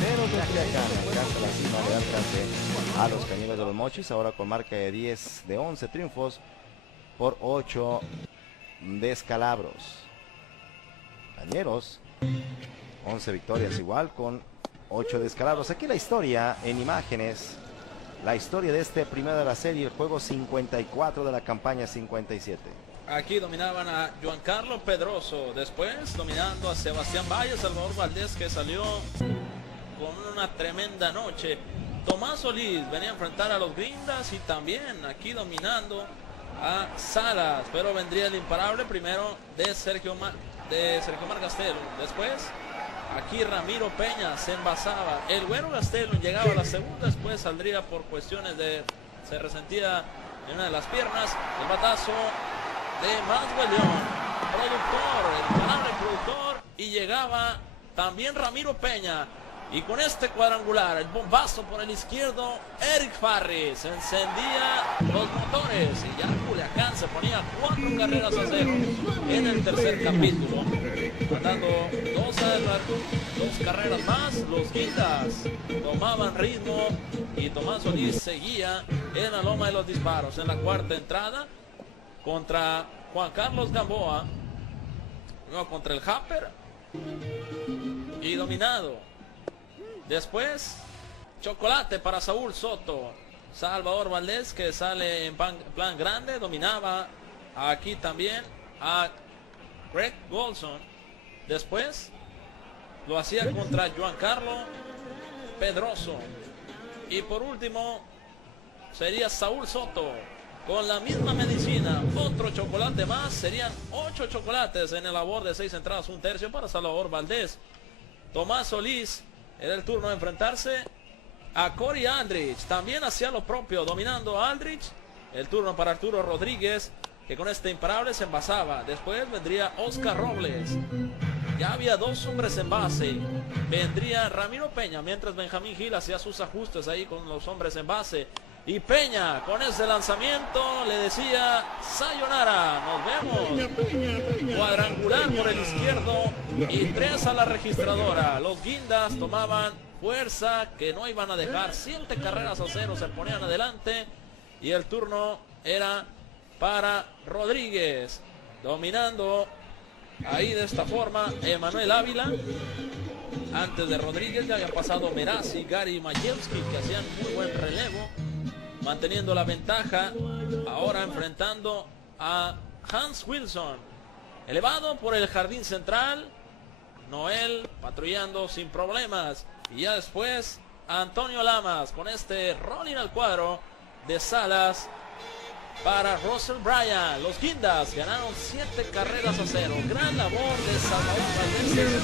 pero de Culiacán alcanza la cima de alcance a los Cañeros de los Mochis, ahora con marca de 11 triunfos por 8 descalabros. Cañeros 11 victorias igual con 8 descalabros. Aquí la historia en imágenes, la historia de este primero de la serie, el juego 54 de la campaña 57. Aquí dominaban a Juan Carlos Pedroso, después dominando a Sebastián Valle, Salvador Valdés, que salió con una tremenda noche. Tomás Solís venía a enfrentar a los Grindas y también aquí dominando a Salas, pero vendría el imparable primero de Sergio Mar Gastelum. Después aquí Ramiro Peña se envasaba, el Güero Gastelum llegaba a la segunda, después saldría por cuestiones de, se resentía en una de las piernas, el batazo de Maxwell León, productor, el imparable productor, y llegaba también Ramiro Peña. Y con este cuadrangular, el bombazo por el izquierdo, Eric Farris encendía los motores y ya Culiacán se ponía 4 carreras a 0 en el tercer capítulo. Mandando 2 carreras más, los Guindas tomaban ritmo y Tomás Solís seguía en la loma de los disparos. En la cuarta entrada, contra Juan Carlos Gamboa, luego contra el Happer y dominado. Después, chocolate para Saúl Soto. Salvador Valdés, que sale en plan grande, dominaba aquí también a Greg Golson. Después, lo hacía contra Juan Carlos Pedroso. Y por último, sería Saúl Soto con la misma medicina. Otro chocolate más, serían 8 chocolates en el labor de 6 entradas, 1/3 para Salvador Valdés. Tomás Solís, era el turno de enfrentarse a Corey Aldrich. También hacía lo propio, dominando a Aldrich. El turno para Arturo Rodríguez, que con este imparable se envasaba. Después vendría Oscar Robles. Ya había 2 hombres en base. Vendría Ramiro Peña, mientras Benjamín Gil hacía sus ajustes ahí con los hombres en base. Y Peña, con ese lanzamiento, le decía sayonara, nos vemos. Cuadrangular por el izquierdo y 3 a la registradora. Los Guindas tomaban fuerza, que no iban a dejar. 7 carreras a 0 se ponían adelante. Y el turno era para Rodríguez, dominando ahí de esta forma Emanuel Ávila. Antes de Rodríguez ya habían pasado Meraz y Gary Majewski, que hacían muy buen relevo, manteniendo la ventaja. Ahora enfrentando a Hans Wilson, elevado por el jardín central. Noel patrullando sin problemas. Y ya después Antonio Lamas con este rolling al cuadro de Salas para Russell Bryan. Los Guindas ganaron 7 carreras a 0. Gran labor de Salvador Valdés.